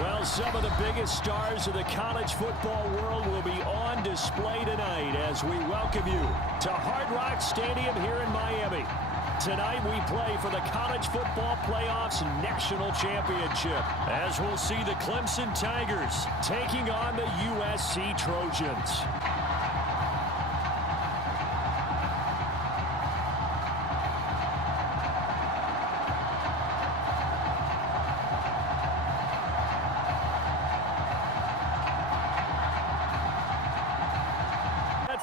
Well, some of the biggest stars of the college football world will be on display tonight as we welcome you to Hard Rock Stadium here in Miami. Tonight we play for the College Football Playoffs National Championship as we'll see the Clemson Tigers taking on the USC Trojans.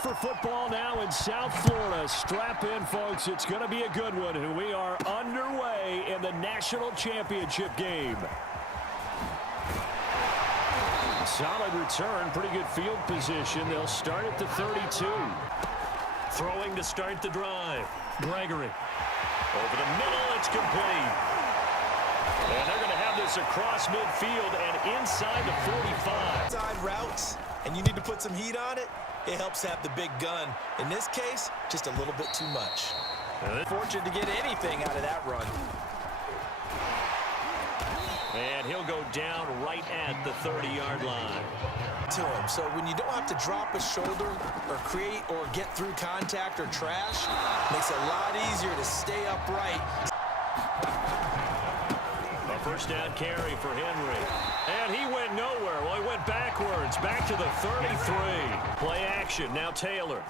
For football now in South Florida. Strap in, folks. It's going to be a good one. And we are underway in the national championship game. Solid return. Pretty good field position. They'll start at the 32. Throwing to start the drive. Gregory. Over the middle. It's complete. And they're going to have this across midfield and inside the 45. Side routes, and you need to put some heat on it. It helps have the big gun. In this case, just a little bit too much. Fortunate to get anything out of that run. And he'll go down right at the 30-yard line. To him. So when you don't have to drop a shoulder or create or get through contact or trash, makes it a lot easier to stay upright. A first down carry for Henry. And he went nowhere. Well, he went backwards. Back to the 33. Play action. Now Taylor.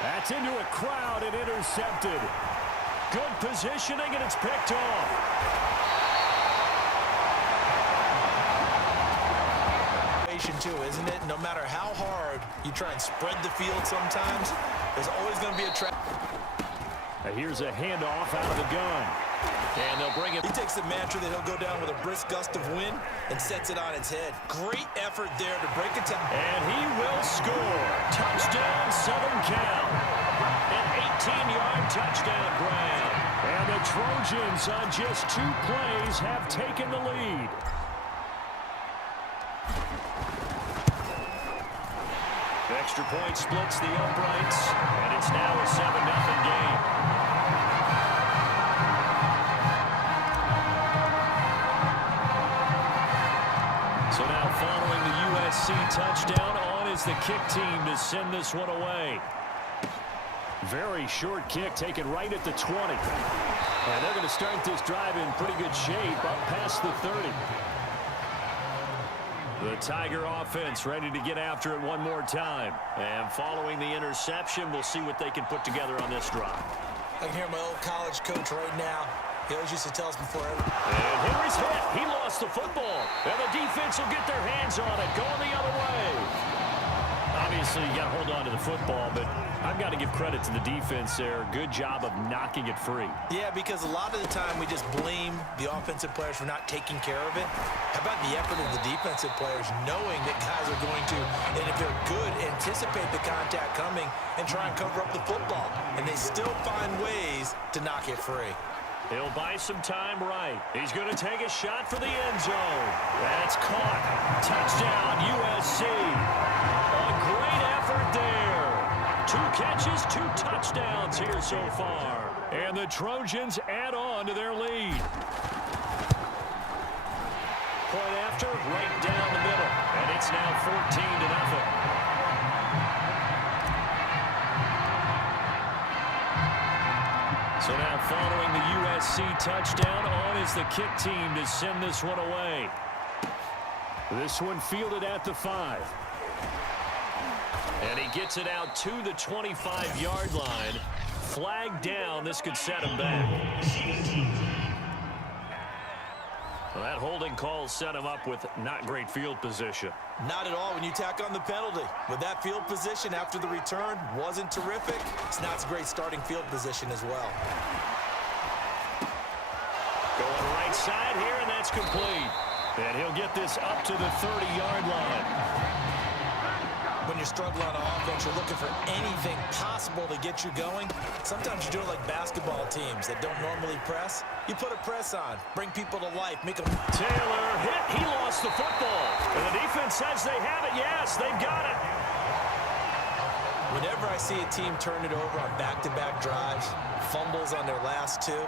That's into a crowd and intercepted. Good positioning, and it's picked off. Too, isn't it? No matter how hard you try and spread the field sometimes, there's always going to be a trap. Here's a handoff out of the gun. And they'll bring it. He takes the mantra that he'll go down with a brisk gust of wind and sets it on its head. Great effort there to break it down. And he will score. Touchdown, Southern Cal. An 18-yard touchdown grab. And the Trojans on just 2 plays have taken the lead. Extra point splits the uprights, and it's now a 7-0 game. So now following the USC touchdown, on is the kick team to send this one away. Very short kick taken right at the 20. And they're going to start this drive in pretty good shape up past the 30. The Tiger offense ready to get after it one more time. And following the interception, we'll see what they can put together on this drive. I can hear my old college coach right now. He always used to tell us before every... And Henry's hit. He lost the football. And the defense will get their hands on it, going the other way. Obviously, you got to hold on to the football, but I've got to give credit to the defense there. Good job of knocking it free. Yeah, because a lot of the time we just blame the offensive players for not taking care of it. How about the effort of the defensive players knowing that guys are going to, and if they're good, anticipate the contact coming and try and cover up the football. And they still find ways to knock it free. He'll buy some time right. He's going to take a shot for the end zone. That's caught. Touchdown, USC. A great effort there. 2 catches, 2 touchdowns here so far. And the Trojans add on to their lead. Point after, right down the middle. And it's now 14-0. So now following the USC touchdown, on is the kick team to send this one away. This one fielded at the 5. And he gets it out to the 25-yard line. Flag down. This could set him back. Well, that holding call set him up with not great field position. Not at all when you tack on the penalty. With that field position after the return wasn't terrific. It's not a great starting field position as well. Going right side here, and that's complete. And he'll get this up to the 30-yard line. When you're struggling on offense, you're looking for anything possible to get you going. Sometimes you do it like basketball teams that don't normally press. You put a press on, bring people to life, make them... Taylor hit. He lost the football. And the defense says they have it. Yes, they've got it. Whenever I see a team turn it over on back-to-back drives, fumbles on their last 2,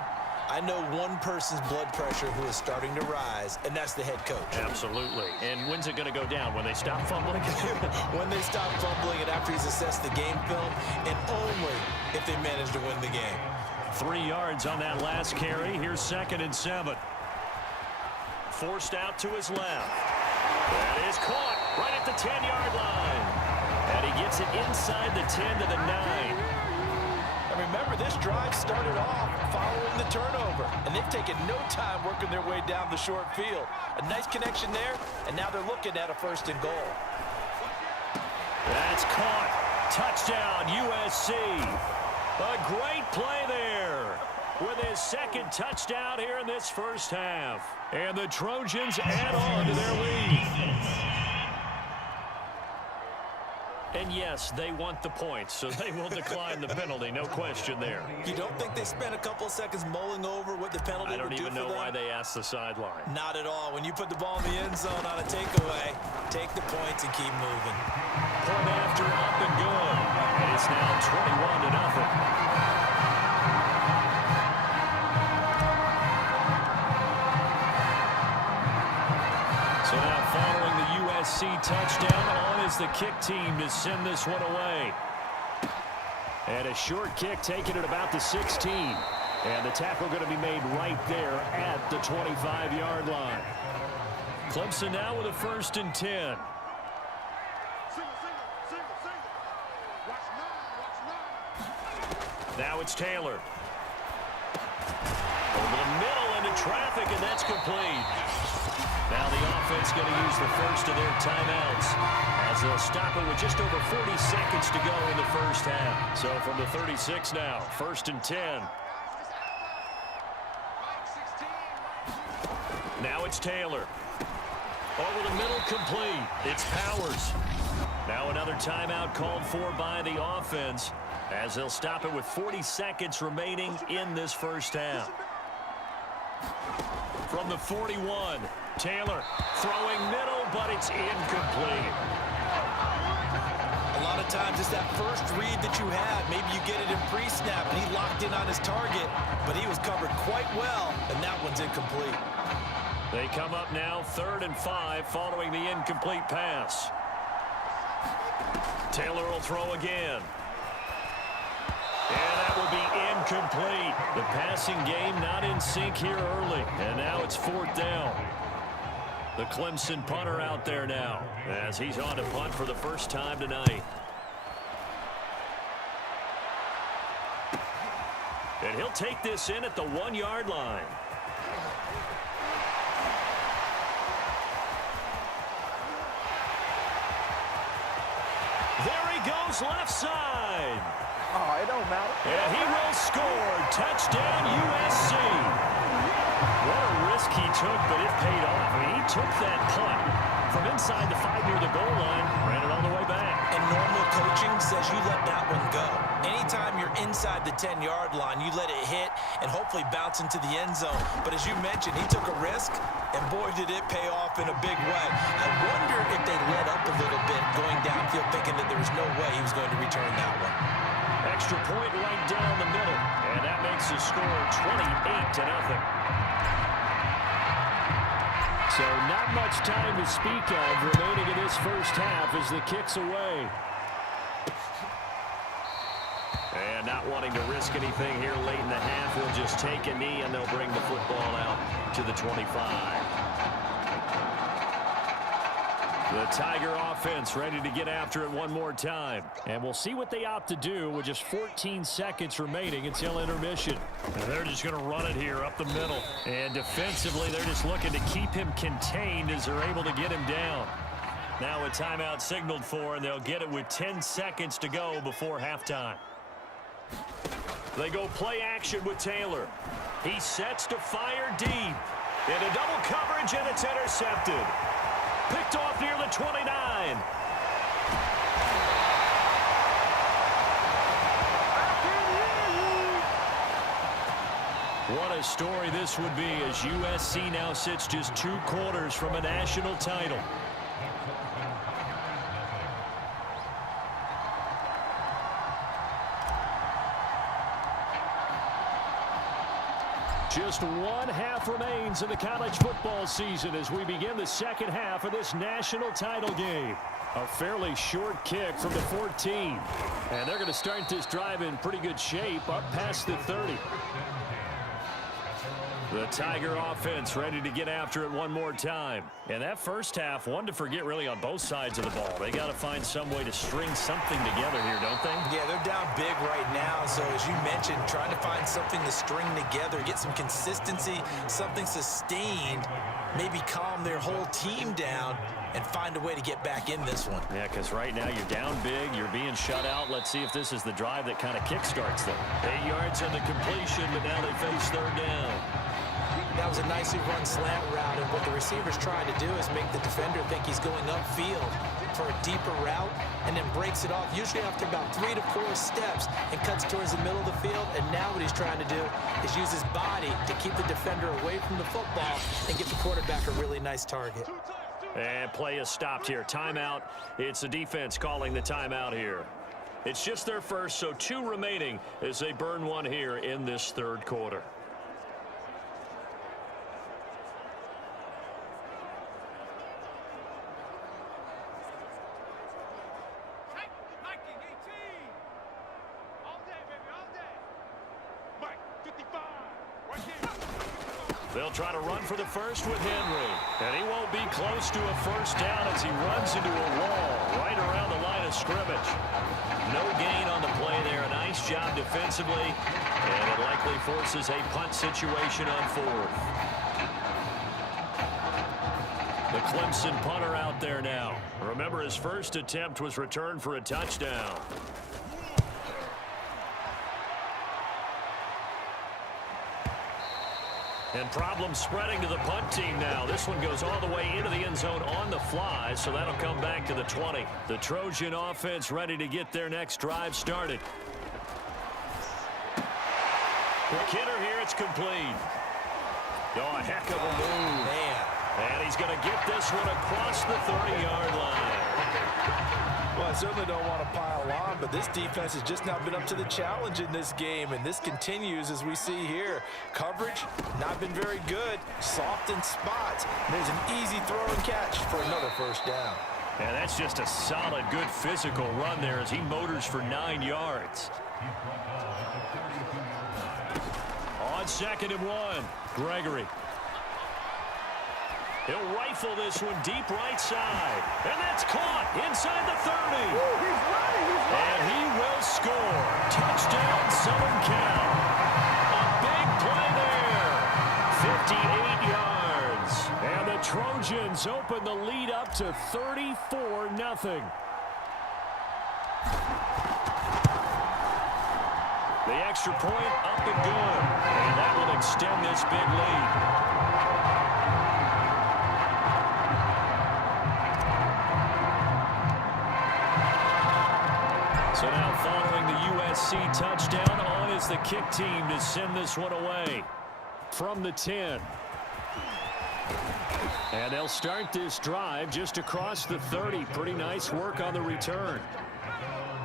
I know one person's blood pressure who is starting to rise, and that's the head coach. Absolutely. And when's it going to go down? When they stop fumbling? When they stop fumbling and after he's assessed the game film, and only if they manage to win the game. 3 yards on that last carry. Here's 2nd and 7. Forced out to his left. That is caught right at the 10-yard line. And he gets it inside the 10 to the 9. And remember, this drive started off following the turnover, and they've taken no time working their way down the short field. A nice connection there, and now they're looking at a 1st and goal. That's caught. Touchdown, USC. A great play there with his 2nd touchdown here in this first half. And the Trojans add on to their lead. And yes, they want the points, so they will decline the penalty. No question there. You don't think they spent a couple of seconds mulling over what the penalty would do for them? I don't even know why they asked the sideline. Not at all. When you put the ball in the end zone on a takeaway, take the points and keep moving. Point after up and good. And it's now 21-0. So now following the USC touchdown, on is the kick team to send this one away. And a short kick taken at about the 16. And the tackle going to be made right there at the 25-yard line. Clemson now with a 1st and 10. Now it's Taylor. Over the middle into traffic, and that's complete. Now the offense going to use the first of their timeouts as they'll stop it with just over 40 seconds to go in the first half. So from the 36 now, 1st and 10. Now it's Taylor. Over the middle, complete. It's Powers. Now another timeout called for by the offense as they'll stop it with 40 seconds remaining in this first half. From the 41, Taylor throwing middle, but it's incomplete. A lot of times it's that first read that you had. Maybe you get it in pre-snap, and he locked in on his target, but he was covered quite well, and that one's incomplete. They come up now 3rd and 5 following the incomplete pass. Taylor will throw again. And that will be incomplete. The passing game not in sync here early. And now it's 4th down. The Clemson punter out there now as he's on to punt for the first time tonight. And he'll take this in at the 1-yard line. There he goes, left side. Oh, it don't matter. And he will score. Touchdown, USC. What a risk he took, but it paid off. I mean, he took that punt from inside the 5 near the goal line, ran it all the way back. And normal coaching says you let that one go. Anytime you're inside the 10-yard line, you let it hit and hopefully bounce into the end zone. But as you mentioned, he took a risk, and boy, did it pay off in a big way. I wonder if they let up a little bit going downfield, thinking that there was no way he was going to return that one. Extra point right down the middle, and that makes the score 28-0. So not much time to speak of remaining in this first half as the kick's away. And not wanting to risk anything here late in the half, we'll just take a knee and they'll bring the football out to the 25. The Tiger offense ready to get after it one more time. And we'll see what they opt to do with just 14 seconds remaining until intermission. And they're just going to run it here up the middle. And defensively, they're just looking to keep him contained as they're able to get him down. Now a timeout signaled for, and they'll get it with 10 seconds to go before halftime. They go play action with Taylor. He sets to fire deep. Into double coverage, and it's intercepted. Picked off near the 29. What a story this would be as USC now sits just 2 quarters from a national title. Just one half remains in the college football season as we begin the second half of this national title game. A fairly short kick from the 14. And they're going to start this drive in pretty good shape up past the 30. The Tiger offense ready to get after it one more time. And that first half, one to forget really on both sides of the ball. They got to find some way to string something together here, don't they? Yeah, they're down big right now. So as you mentioned, trying to find something to string together, get some consistency, something sustained, maybe calm their whole team down and find a way to get back in this one. Yeah, because right now you're down big, you're being shut out. Let's see if this is the drive that kind of kickstarts them. 8 yards on the completion, but now they face third down. That was a nicely run slant route, and what the receiver's trying to do is make the defender think he's going upfield for a deeper route, and then breaks it off, usually after about 3 to 4 steps, and cuts towards the middle of the field. And now what he's trying to do is use his body to keep the defender away from the football and get the quarterback a really nice target. And play is stopped here. Timeout. It's the defense calling the timeout here. It's just their first, so 2 remaining as they burn one here in this third quarter. They'll try to run for the first with Henry. And he won't be close to a first down as he runs into a wall right around the line of scrimmage. No gain on the play there. A nice job defensively. And it likely forces a punt situation on 4th. The Clemson punter out there now. Remember, his first attempt was returned for a touchdown. And problems spreading to the punt team now. This one goes all the way into the end zone on the fly, so that'll come back to the 20. The Trojan offense ready to get their next drive started. Quick hitter here, it's complete. Oh, a heck of a move. Man. And he's going to get this one across the 30-yard line. Well, I certainly don't want to pile on, but this defense has just not been up to the challenge in this game, and this continues as we see here. Coverage, not been very good. Soft in spots. There's an easy throw and catch for another first down. And that's just a solid, good physical run there as he motors for 9 yards. On 2nd and 1, Gregory. He'll rifle this one deep right side. And that's caught inside the 30. And he will score. Touchdown, Southern Cal. A big play there. 58 yards. And the Trojans open the lead up to 34-0. The extra point up and good. And that will extend this big lead. So now following the USC touchdown, on is the kick team to send this one away from the 10. And they'll start this drive just across the 30. Pretty nice work on the return.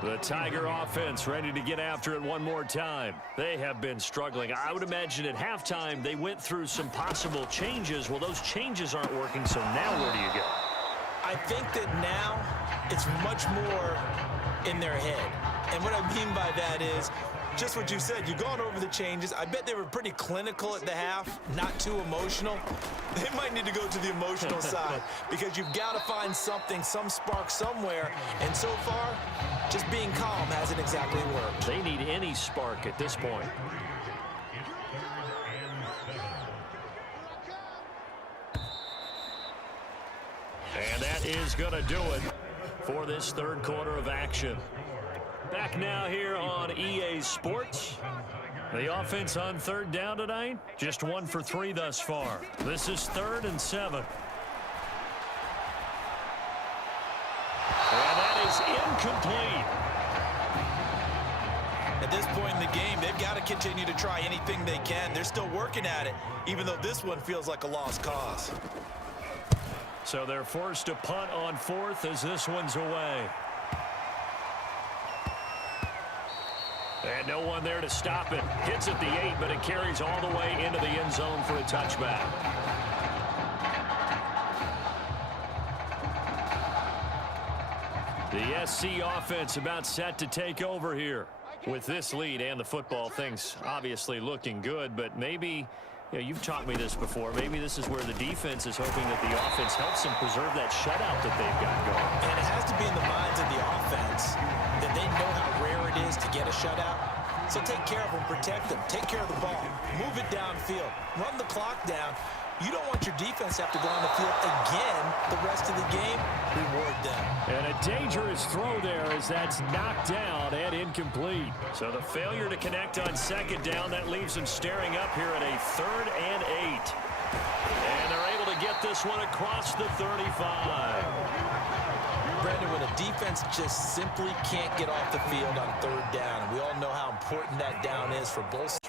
The Tiger offense ready to get after it one more time. They have been struggling. I would imagine at halftime they went through some possible changes. Well, those changes aren't working, so now where do you go? I think that now it's much more in their head. And what I mean by that is just what you said. You've gone over the changes. I bet they were pretty clinical at the half, not too emotional. They might need to go to the emotional side because you've got to find something, some spark somewhere. And so far, just being calm hasn't exactly worked. They need any spark at this point. And that is going to do it for this third quarter of action. Back now here on EA Sports. The offense on third down tonight, just 1 for 3 thus far. This is 3rd and 7. And that is incomplete. At this point in the game, they've got to continue to try anything they can. They're still working at it, even though this one feels like a lost cause. So they're forced to punt on 4th as this one's away. And no one there to stop it. Hits at the 8, but it carries all the way into the end zone for a touchback. The SC offense about set to take over here. With this lead and the football, things obviously looking good, but maybe, you've taught me this before, maybe this is where the defense is hoping that the offense helps them preserve that shutout that they've got going. And it has to be in the minds of the offense that they know how rare it is to get a shutout. So take care of them, protect them, take care of the ball, move it downfield, run the clock down. You don't want your defense to have to go on the field again the rest of the game. Reward them. And a dangerous throw there as that's knocked down and incomplete. So the failure to connect on second down, that leaves them staring up here at a 3rd and 8. And they're able to get this one across the 35. Brandon, when a defense just simply can't get off the field on 3rd down, and we all know how important that down is for both.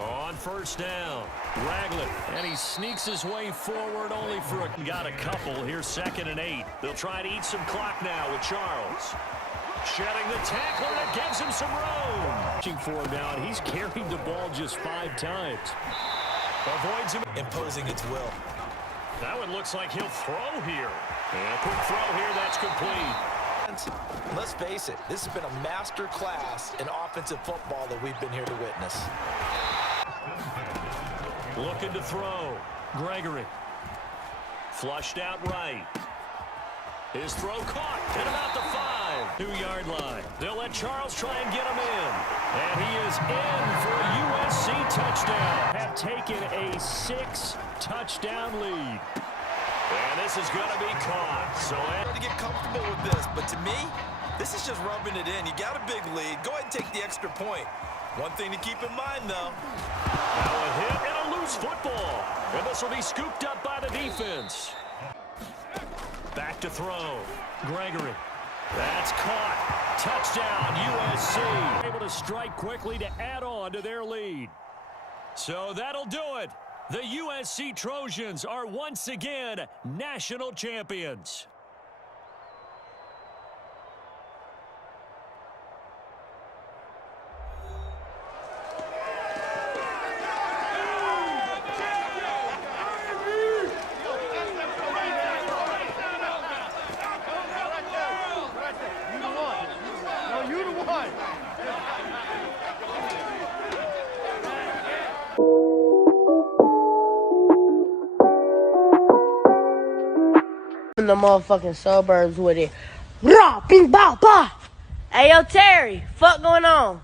On 1st down, Ragland, and he sneaks his way forward only for got a couple. Here's 2nd and 8. They'll try to eat some clock now with Charles. Shedding the tackler, and it gives him some room. Pushing for now, and he's carried the ball just 5 times. Avoids him. Imposing its will. That one looks like he'll throw here. And a quick throw here, that's complete. Let's face it, this has been a master class in offensive football that we've been here to witness. Looking to throw. Gregory. Flushed out right. His throw caught at about the 5-2-yard line. They'll let Charles try and get him in. And he is in for a USC touchdown. Have taken a 6-touchdown lead. And this is going to be caught. So to get comfortable with this, but to me, this is just rubbing it in. You got a big lead. Go ahead and take the extra point. One thing to keep in mind, though. Now a hit and a loose football. And this will be scooped up by the defense. Back to throw. Gregory. That's caught. Touchdown, USC. Able to strike quickly to add on to their lead. So that'll do it. The USC Trojans are once again national champions. In the motherfucking suburbs with it. Rah, bing, bah, bah. Hey, yo, Terry, fuck going on?